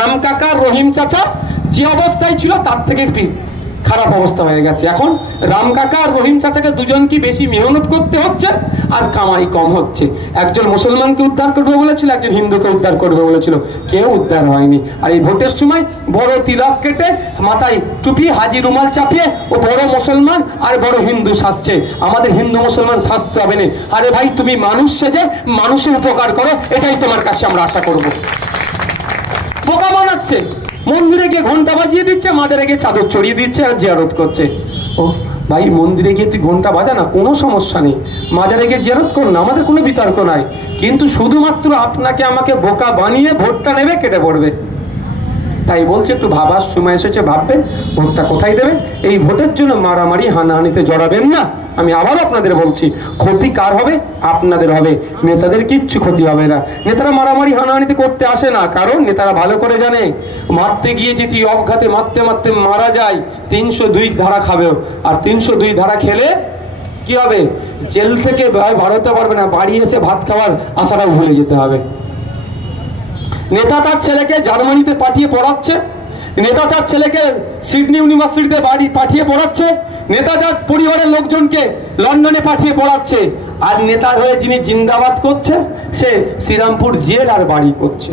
রাম কাকা রহিম চাচা যে অবস্থায় ছিল তার থেকে খারাপ অবস্থা হয়ে গেছে। এখন রাম কাকা আর রহিম চাচাকে দুজনকে বেশি মেহনত করতে হচ্ছে আর কামাই কম হচ্ছে। একজন মুসলমানকে উদ্ধার করবে বলেছিল, একজন হিন্দুকে উদ্ধার করবে বলেছিল, কেউ উদ্ধার হয়নি। আর এই ভোটের সময় বড় তিলক কেটে মাথায় টুপি হাজি রুমাল চাপিয়ে ও বড় মুসলমান আর বড় হিন্দু সাজছে। আমাদের হিন্দু মুসলমান সাজতে হবে না। আরে ভাই, তুমি মানুষ সেজে মানুষের উপকার করো, এটাই তোমার কাছে আমরা আশা করব। বোকা বানাচ্ছে, মন্দিরে গিয়ে ঘন্টা বাজিয়ে দিচ্ছে, মাজারে গিয়ে চাদর চড়িয়ে দিচ্ছে আর জিয়ারত করছে। ও ভাই, মন্দিরে গিয়ে তুই ঘন্টা বাজা না, কোনো সমস্যা নেই, মাজারে গিয়ে জিয়ারত কর না, আমাদের কোনো বিতর্ক নাই। কিন্তু শুধুমাত্র আপনাকে আমাকে বোকা বানিয়ে ভোটটা নেবে, কেটে পড়বে। তাই বলছে একটু ভাবার সময় এসেছে, ভাববেন ভোটটা কোথায় দেবেন। এই ভোটের জন্য মারামারি হানাহানিতে জড়াবেন না। আমি আবার আপনাদের বলছি, ক্ষতি কার হবে? আপনাদের হবে, নেতাদের কিচ্ছু ক্ষতি হবে না। নেতারা মারামারি হানাহানিতে করতে আসে না, কারণ নেতারা ভালো করে জানে মারতে গিয়ে যদি অবঘাতে মারতে মারতে মারা যায় 302 ধারা খাবেও, আর 302 ধারা খেলে কি হবে? জেল থেকে বাড়াতে পারবে না, বাড়ি এসে ভাত খাওয়ার আশাটাও ভুলে যেতে হবে। নেতা তার ছেলেকে জার্মানিতে পাঠিয়ে পড়াচ্ছে, নেতা তার ছেলেকে সিডনি ইউনিভার্সিটিতে বাড়ি পাঠিয়ে পড়াচ্ছে, নেতা তার পরিবারের লোকজনকে লন্ডনে পাঠিয়ে পড়াচ্ছে। আর নেতার হয়ে যিনি জিন্দাবাদ করছে সে শ্রীরামপুর জেল আর বাড়ি করছে।